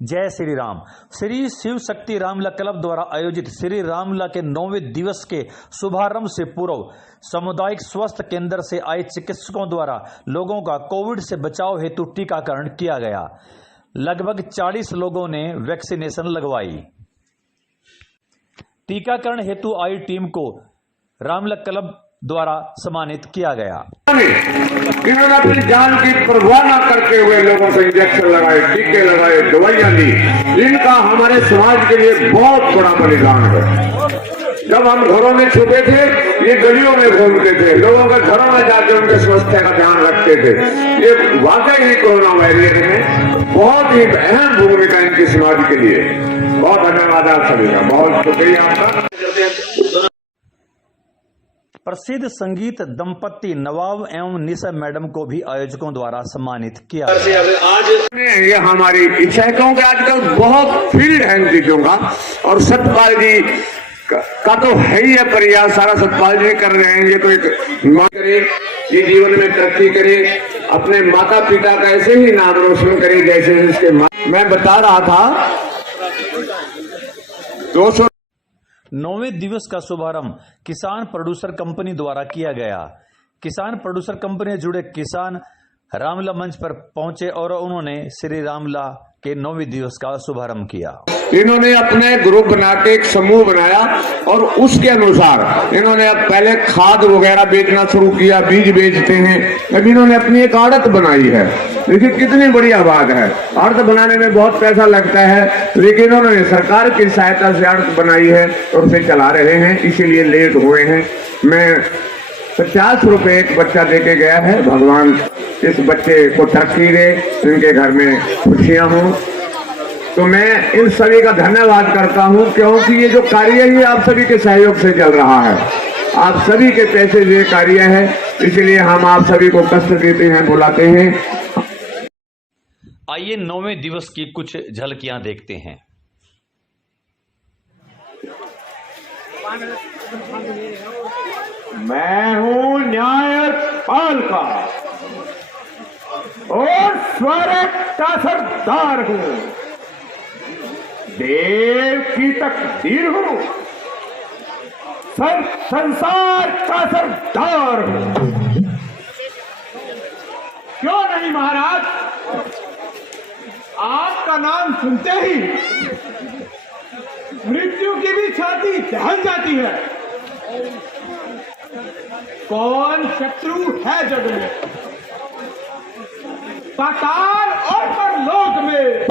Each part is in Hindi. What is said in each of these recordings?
जय श्री राम। श्री शिव शक्ति रामलला क्लब द्वारा आयोजित श्री रामलला के 9वें दिवस के शुभारंभ से पूर्व सामुदायिक स्वास्थ्य केंद्र से आए चिकित्सकों द्वारा लोगों का कोविड से बचाव हेतु टीकाकरण किया गया। लगभग 40 लोगों ने वैक्सीनेशन लगवाई। टीकाकरण हेतु आई टीम को रामलला क्लब द्वारा सम्मानित किया गया। इन्होंने अपनी जान की परवाह न करते हुए लोगों को इंजेक्शन लगाए, टीके लगाए, दवाइयां दी। इनका हमारे समाज के लिए बहुत बड़ा बलिदान है। जब हम घरों में छुपे थे, ये गलियों में घूमते थे, लोगों के घरों में जाकर उनके स्वास्थ्य का ध्यान रखते थे। ये वाकई ही कोरोना वायरस में बहुत ही अहम भूमिका इनकी समाज के लिए। बहुत धन्यवाद आप सभी का, बहुत शुक्रिया आपका। प्रसिद्ध संगीत दंपति नवाब एवं निशा मैडम को भी आयोजकों द्वारा सम्मानित किया। आज ये हमारी इच्छा है, क्योंकि आजकल बहुत फील्ड है इन चीजों का, और सतपाल जी का तो है ही है प्रयास, सारा सतपाल जी कर रहे हैं। ये तो एक मां करे, ये जीवन में तरक्की करे, अपने माता पिता का ऐसे ही नाम रोशन करे जैसे इसके मैं बता रहा था। 9वें दिवस का शुभारंभ किसान प्रोड्यूसर कंपनी द्वारा किया गया। किसान प्रोड्यूसर कंपनी से जुड़े किसान रामलला मंच पर पहुंचे और उन्होंने श्री रामलला के 9वें दिवस का शुभारंभ किया। इन्होंने अपने ग्रुप बना के एक समूह बनाया और उसके अनुसार इन्होंने अब पहले खाद वगैरह बेचना शुरू किया, बीज बेचते हैं। अब इन्होंने अपनी एक आड़त बनाई है। देखिए कितनी बढ़िया बात है। आड़त बनाने में बहुत पैसा लगता है, लेकिन उन्होंने सरकार की सहायता से आड़त बनाई है और उसे चला रहे हैं, इसीलिए लेट हुए हैं। मैं 50 रुपए एक बच्चा देके गया है। भगवान इस बच्चे को तरक्की दे, इनके घर में खुशियां हों। तो मैं इन सभी का धन्यवाद करता हूं, क्योंकि ये जो कार्य है ये आप सभी के सहयोग से चल रहा है। आप सभी के पैसे ये कार्य है, इसलिए हम आप सभी को कष्ट देते हैं, बुलाते हैं। आइए 9वें दिवस की कुछ झलकियां देखते हैं। मैं हूं न्यायपालिका और स्वर्ग का सरदार हूं, देव की तकदीर हूं, संसार का सरदार हूं। क्यों नहीं महाराज, आपका नाम सुनते ही मृत्यु की भी छाती दहल जाती है। कौन शत्रु है जग में, पाताल और परलोक में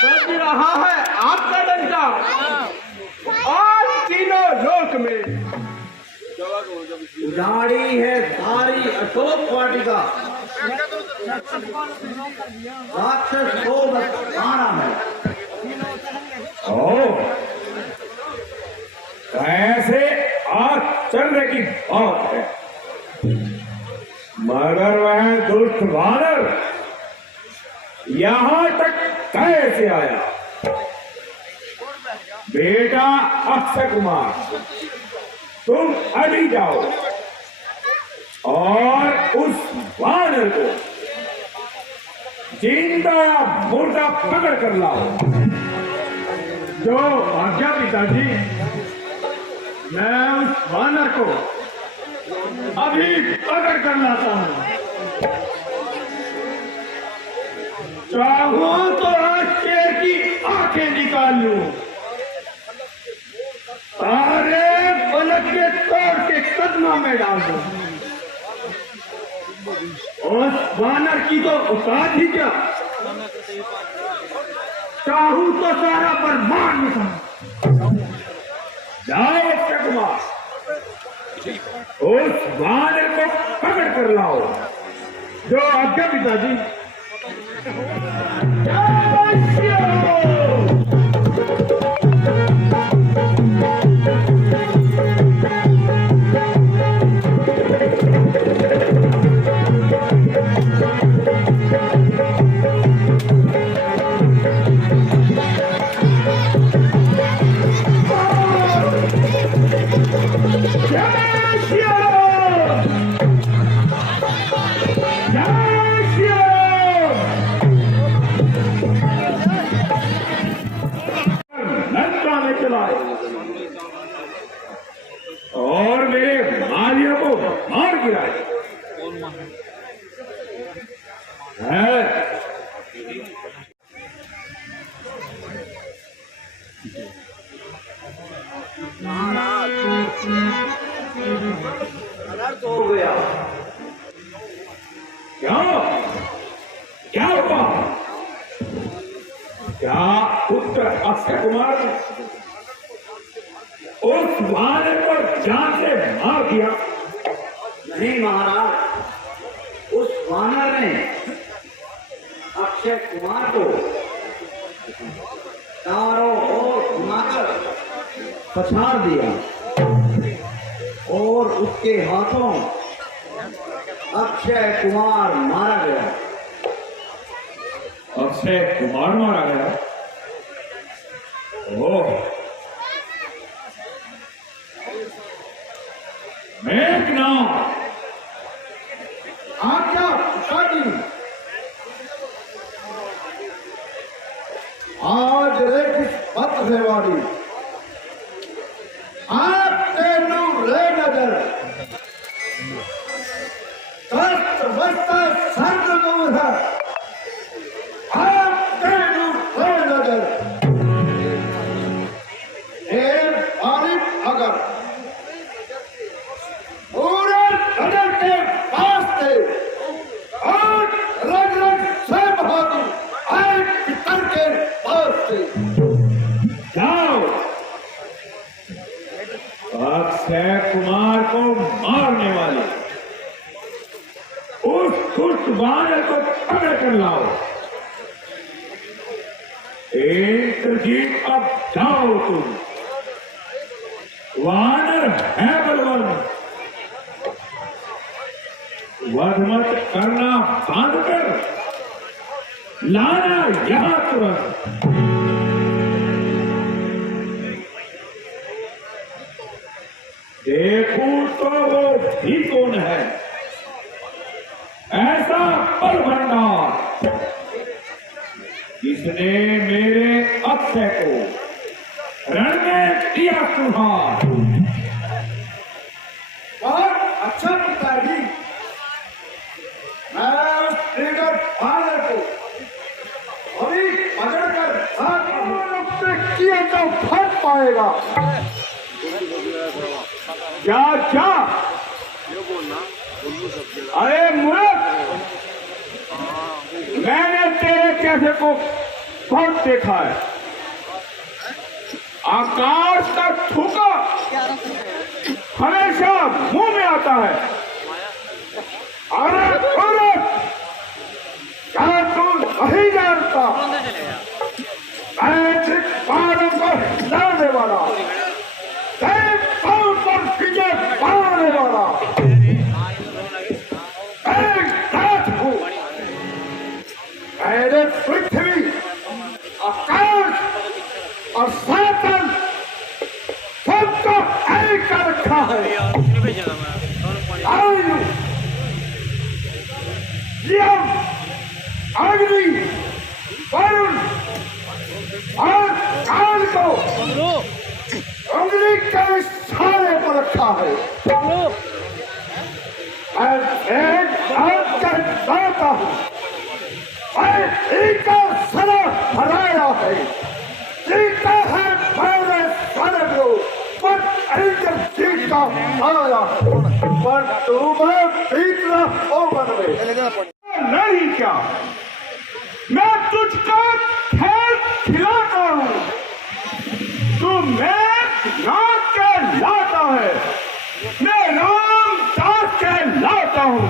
बज रहा है आपका डंका, और तीनों लोक में उजाड़ी है सारी अशोक वाटिका। राक्षस को बस आना है। ऐसे आश्चर्य की बात है, मगर वह दुष्ट वानर यहां तक कैसे आया? बेटा अक्षय कुमार, तुम अभी जाओ और उस वानर को जिंदा या मुर्दा पकड़ कर लाओ। जो आज्ञा पिताजी, मैं उस वानर को अभी पकड़ कर लाता हूं। चाहूं तो आज शेर की आंखें निकाल लूं, सारे पलक के तोड़ के कदमों में डाल दूं। उस वानर की तो औकात ही क्या, चाहूं तो सारा ब्रह्मांड उठा। जाओ अक्षय कुमार, उस वानर को पकड़ कर लाओ। जो आज्ञा पिताजी। हुआ? क्या पुत्र अक्षय कुमार ने उस वानर को जान से मार दिया? नहीं महाराज, उस वानर ने अक्षय कुमार को चारों ओर घुमाकर पछाड़ दिया और उसके हाथों अक्षय कुमार मारा गया। अक्षय कुमार मारा गया? ओह, मेघनाद, आज्ञा पिताजी। आज रेख पथ रेवाड़ी आपके नूर रे नजर कष्ट वस्ता सर्द नूर है आपके नूर रे नजर एक आरिफ अगर पूरे नजर के पास थे और रग रग से बहादुर आए पितर के पास थे। जाओ अक्षय कुमार को मारने वाले उस दुष्ट वानर को पकड़ कर लाओ। इंद्रजीत, अब जाओ तुम। वानर है बलवान, वध मत करना बांध कर लाना यहां तुरंत। देखूं तो वो भी कौन है, ऐसा बल भंडार जिसने मेरे अक्षय को रण में दिया सुधार। बहुत अच्छा पिताजी, मैं उस ट्रिगर फादर को अभी पकड़कर साथ अपने किए तो फट पाएगा। क्या क्या? अरे मूर्ख, मैंने तेरे कैसे को बहुत देखा है। आकाश का ठुका हमेशा मुंह में आता है। अरे अरे, क्या तू नहीं जानता? मैं दिक्पालों को हिलाने वाला, पाँव पर विजय पाने वाला एक नाथ हूँ। मैंने पृथ्वी, आकाश और सातन सबको एक कर रखा है। आयु, यम, अग्नि, वरुण और काल को उंगली के इशारे पर रखा है। मैं एक हाथ का दाता हूँ, मैं एक का सरा हराया है, जीता है मेरे सारे लोग, पर एक जीता आया पर तुम्हें बीतना हो बनवे नहीं। क्या मैं तुझको खेल खिलाता हूँ, तू मैं नाथ के लाता है, मैं रामदास के लाता हूँ।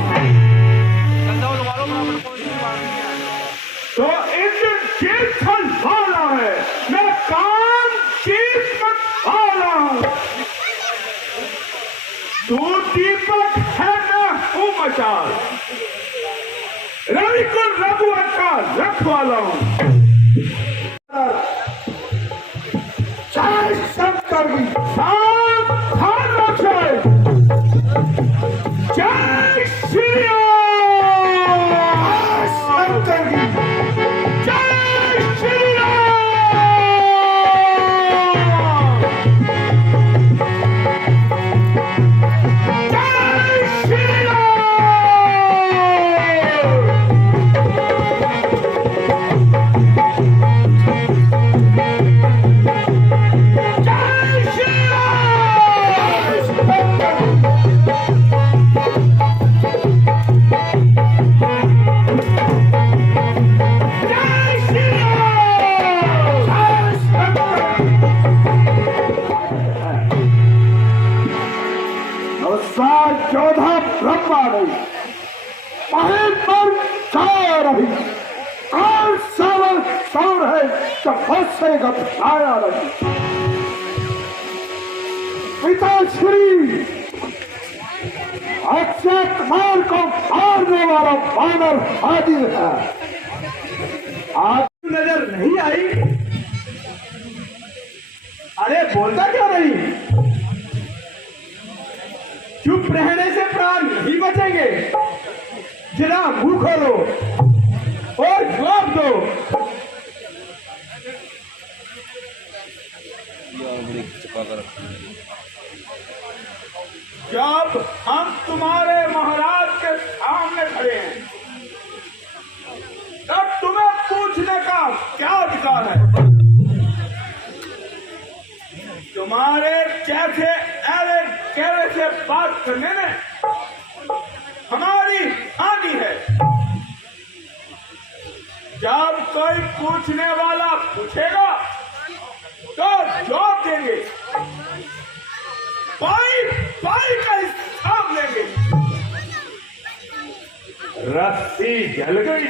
तो इंद्रजीत वाला है, मैं कामजीत वाला हूँ। तू दीपक है, मैं हूँ मचाल, रवि को रघुवर का रखवाला हूँ। जय शंकर की सावधान रखे। जय श्री राम। शंकर की जय श्री राम। जय श्री राम। सावन सौर है तपस्या घटाया रही। पिताश्री अक्षय कुमार को मारने वाला वानर हाजिर है। आज नजर नहीं आई? अरे बोलता क्यों नहीं? चुप रहने से प्राण नहीं बचेंगे। जरा मुंह खोलो और जवाब दो। जब हम तुम्हारे महाराज के सामने खड़े हैं तब तुम्हें पूछने का क्या अधिकार है? तुम्हारे जैसे ऐरे गहरे से बात करने में हमारी हानि है। जब कोई पूछने वाला पूछेगा तो जवाब देंगे, पाई पाई का हिसाब लेंगे। रस्सी जल गई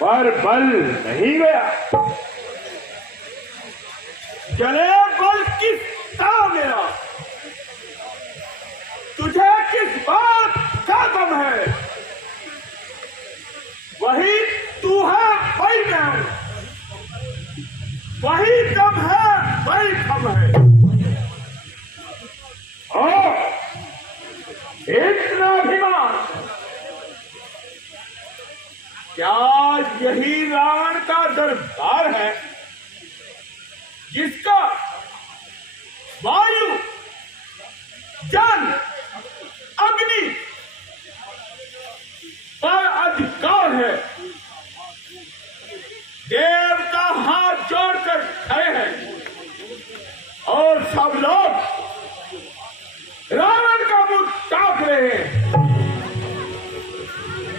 पर बल नहीं गया। चले बल किसका मेरा? तुझे किस बात का गम है? वही तू है वही मैं हूं, वही दम है वही खम है। ओ इतना अभिमान, क्या यही रावण का दरबार है जिसका वायु जल अग्नि पर अधिकार है? देवता हाथ जोड़कर खड़े हैं और सब लोग रावण का मुंह ताक रहे हैं,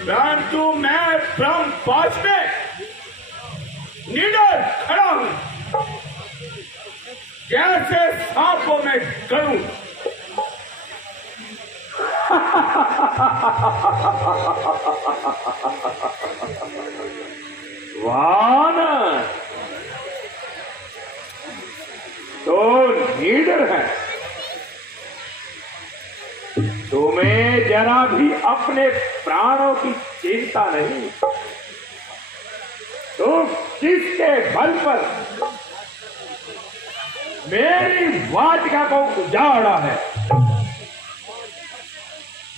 परंतु मैं ब्रह्म पाश में निडर खड़ा हूं, जैसे सांपों में गरुड़। वानर तो लीडर है, तुम्हें जरा भी अपने प्राणों की चिंता नहीं। तो किसके बल पर मेरी वाटिका को उजाड़ा है?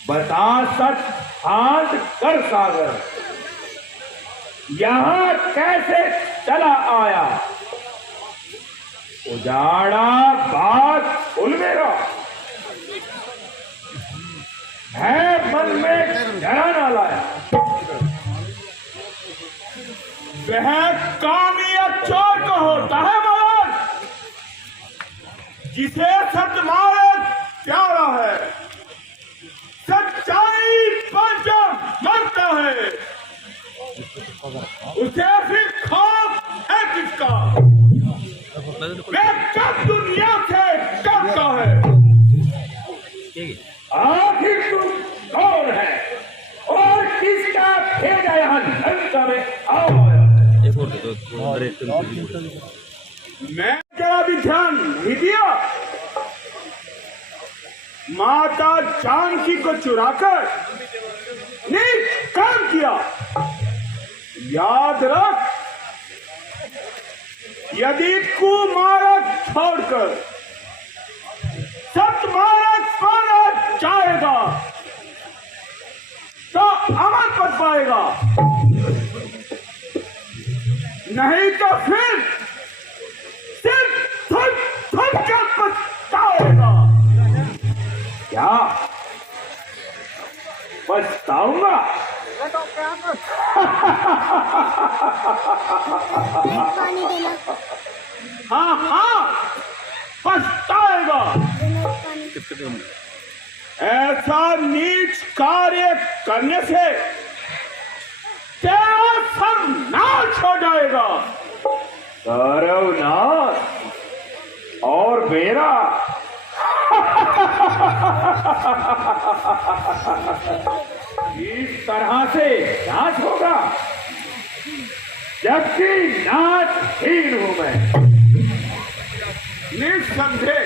बता सच शांत कर सागर, यहां कैसे चला आया? उजाड़ा बात खुल मेरा है, मन में जरा ना लाया। वह काम या चोर को होता है महाराज जिसे सतमार्ग प्यारा है, सच्चाई पर जो मरता है उसे फिर खौफ है किसका? वह कब दुनिया से डरता है? आखिर तुम कौन है और किसका भेजा यहाँ लंका में आया? मैं जरा भी ध्यान नहीं दिया। माता जानकी को चुराकर नीच काम किया। याद रख, यदि कुमारक छोड़कर सतमार्ग पर जाएगा तो अमर कर पाएगा, नहीं तो फिर सिर्फ थक कर पछताएगा। क्या पछताऊंगा? हाँ हाँ पछताएगा। ऐसा नीच कार्य करने से तेरा सब नाश हो जाएगा। नाश और मेरा इस तरह से नाश होगा। जबकि नाचहीन हूं मैं। निस्संदेह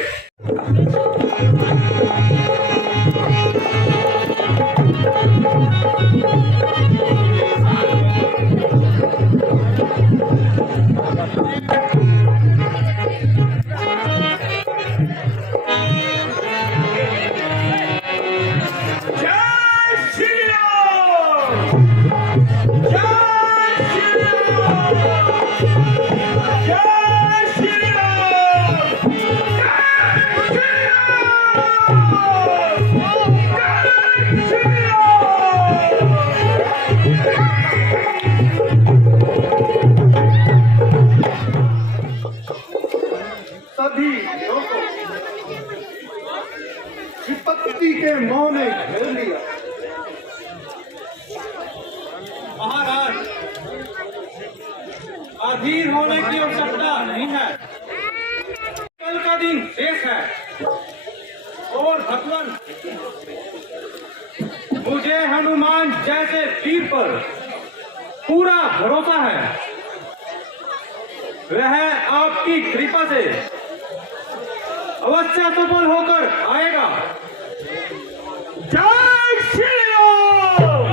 सभी लोगों विपत्ति के मोह में घेर लिया। महाराज, अधीर होने की आवश्यकता नहीं है। कल का दिन शेष है और भगवान मुझे हनुमान जैसे वीर पर पूरा भरोसा है। वह आपकी कृपा से अवश्य सफल होकर आएगा। जय श्री राम।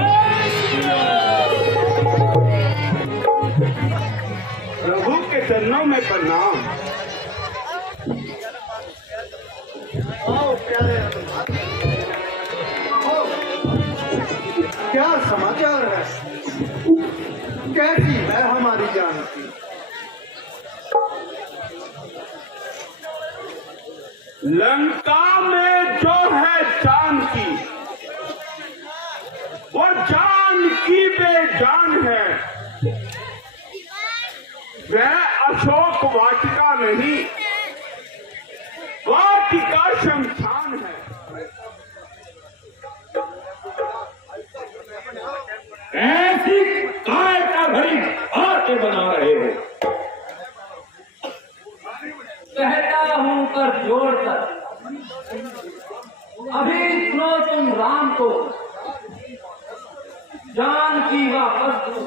प्रभु के चरणों में प्रणाम। आओ प्यारे, आओ। क्या समाचार है? कैसी है हमारी जानकी? लंका में जो है जानकी, वो जानकी बेजान है। वह अशोक वाटिका नहीं, वाटिका शमशान है। ऐसी काय का भरी बातें बना रहे हो? कहता हूं कर जोड़कर, अभी सुनो तुम राम को, जानकी वापस दो,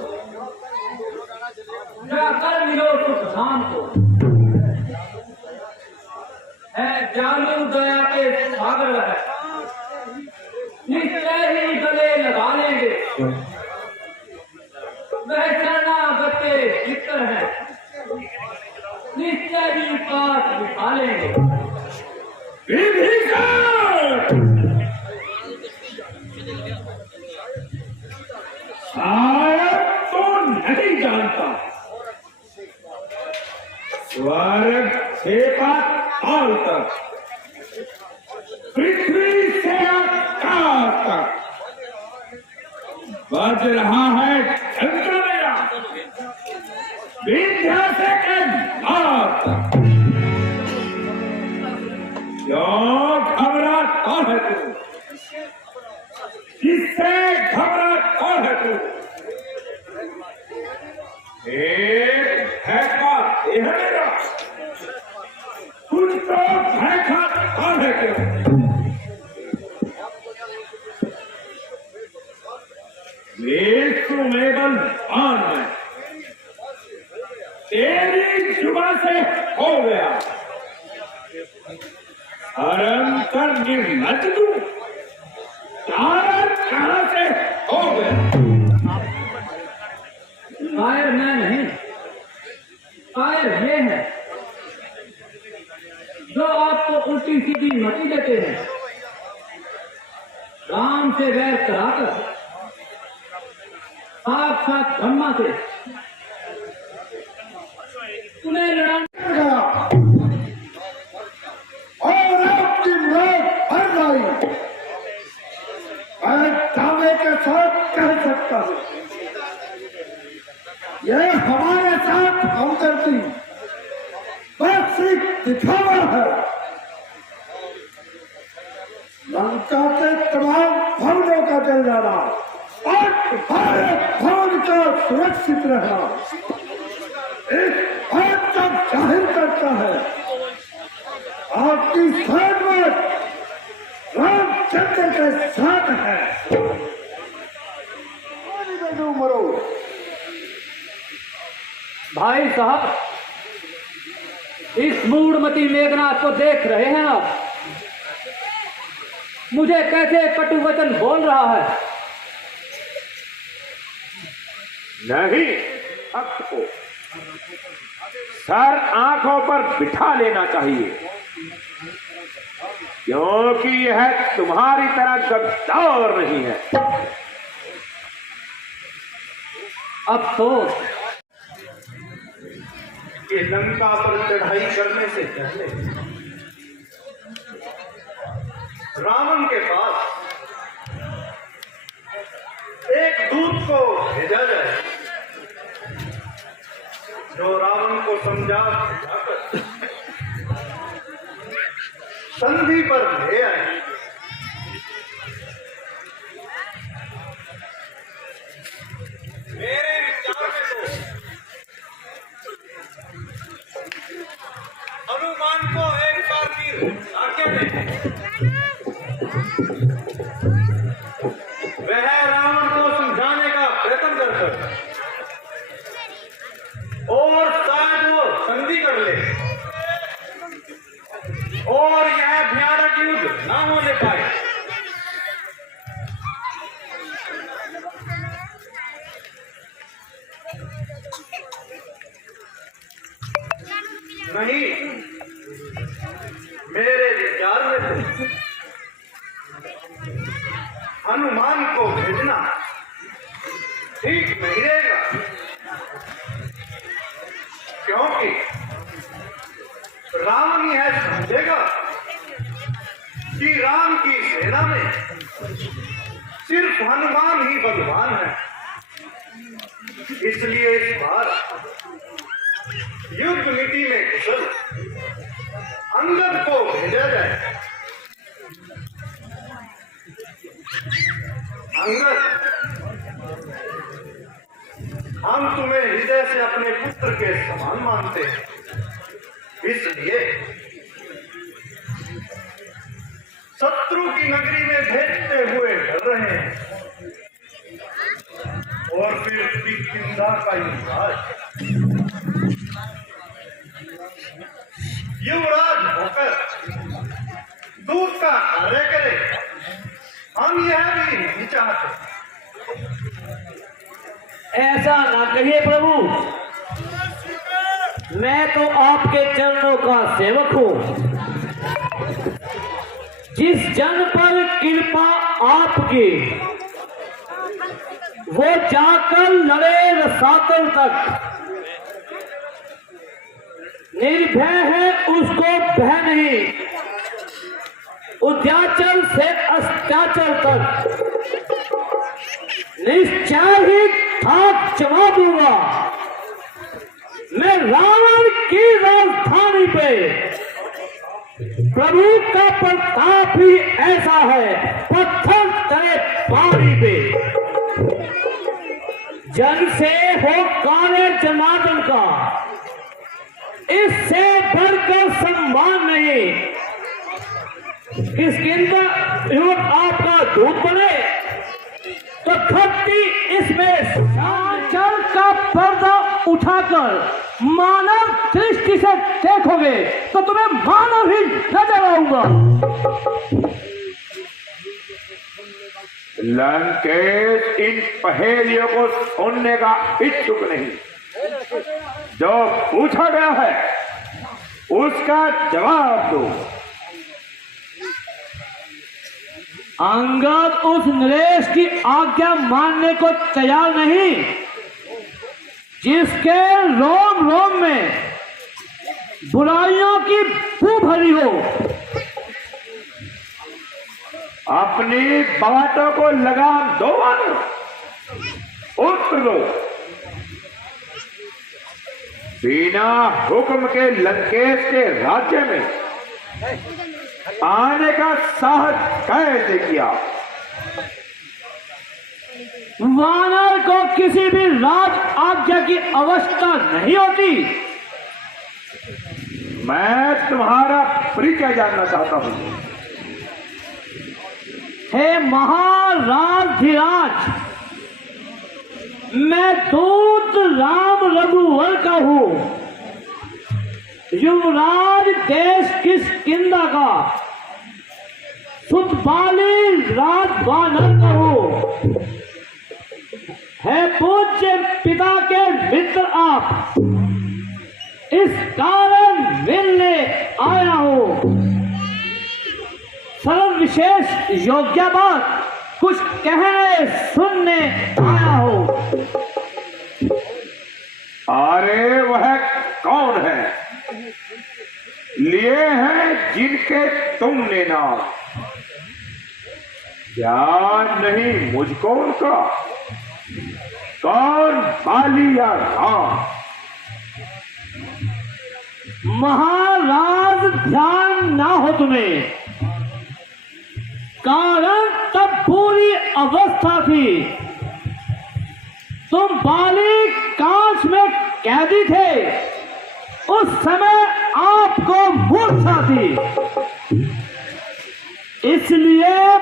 जाकर मिलो सुख धाम को। है जालू दया के सागर है, निश्चय ही गले लगा लेंगे। वह शरणागत के चित्र है, निश्चय ही पास बिठा लेंगे। शायद तो नहीं जानता, स्वर्ग से पाताल तक, पृथ्वी से आकाश तक बज रहा है चंद्र मेरा, विद्या से कैलाश तक। क्यों घबराता है तू? किससे घबराता है तू? एक भैंका देह मेरा, कुछ तो भैंका कौन है क्यों? मेबल आन में तेरी जुबान से हो गया, अरंतर निर्लज तू, कारण कहां से हो गया? शायर मैं नहीं, शायर ये है जो आपको उल्टी सीधी मति देते हैं। राम से वैर कराकर साक्षात ब्रह्मा से उन्हें लड़ाने और आपकी मौत हर गई। मैं दावे के साथ कह सकता हूं, यह हमारे साथ हमदर्दी बस एक दिखावा है। लंका के तमाम भवनों का जल जाना और भारत भवन का सुरक्षित रहना इस बात का जाहिर करता है आपकी सहमत रामचंद्र के साथ है। मरो भाई साहब, इस मूढ़मती मेघनाथ को देख रहे हैं आप? मुझे कैसे कटु वचन बोल रहा है। नहीं, भक्त को सर आंखों पर बिठा लेना चाहिए, क्योंकि यह तुम्हारी तरह गद्दार नहीं है। अब तो ये लंका पर चढ़ाई करने से पहले रावण के पास एक दूत को भेजा जाए, जो रावण को समझा बुझाकर संधि पर ले आए। मेरे विचार में तो हनुमान को एक बार फिर आज्ञा दें, वह रावण को समझाने का प्रयत्न कर और शायद वो संधि कर ले और यह भयानक युद्ध ना होने पाए। नहीं, मेरे विचार में तो हनुमान को भेजना ठीक नहीं रहेगा, क्योंकि रावण यह समझेगा कि राम की सेना में सिर्फ हनुमान ही बलवान है। इसलिए इस बार युद्ध नीति में कुशल अंगद को भेजा जाए। अंगद, हम तुम्हें हृदय से अपने पुत्र के समान मानते हैं, इसलिए शत्रु की नगरी में भेजते हुए डर रहे हैं और फिर किंदा का युवराज होकर दूत का कार्य करे, हम यह भी नहीं चाहते। ऐसा ना कहिए प्रभु, मैं तो आपके चरणों का सेवक हूं। जिस जन पर कृपा आपकी, वो जाकर लड़े रसातल तक। निर्भय है उसको भय नहीं, उद्याचल से अस्त्याचल तक निश्चय ही ठाक जमा दूंगा। मैं रावण की राजधानी पे, प्रभु का प्रताप ही ऐसा है, पत्थर तले पानी पे। जन से हो कार्य जनार्दन का, इससे बढ़कर सम्मान नहीं। किसकिंदा युवक आपका दूत बने तो धरती इसमें चल का पर्दा उठाकर मानव दृष्टि से देखोगे तो तुम्हें मानव ही नजर आऊंगा। लंकेश इन पहेलियों को सुनने का इच्छुक नहीं। जो पूछा गया है उसका जवाब दो। अंगद उस नरेश की आज्ञा मानने को तैयार नहीं, जिसके रोम रोम में बुराइयों की बू भरी हो। अपनी बातों को लगाम दो, उत्तर दो। बिना हुक्म के लंकेश के राज्य में आने का साहस कैसे किया? वानर को किसी भी राज आज्ञा की अवस्था नहीं होती। मैं तुम्हारा परिचय जानना चाहता हूं। हे महाराज धीराज, मैं दूत राम रघुवर का हूँ, युवराज देश किष्किंधा का, सुत बाली राज वानर का हूँ, है पूज्य पिता के मित्र आप, इस कारण मिलने आया हूँ। सर्व विशेष योग्य बात कुछ कहने सुनने आया हूँ। अरे वह कौन है लिए हैं जिनके तुमने नाम, ध्यान नहीं मुझको उनका, कौन बाली या राम? महाराज ध्यान ना हो तुम्हें, कारण तब पूरी अवस्था थी, तुम बाली कांच में कैदी थे, उस समय आपको मूर्छा थी, इसलिए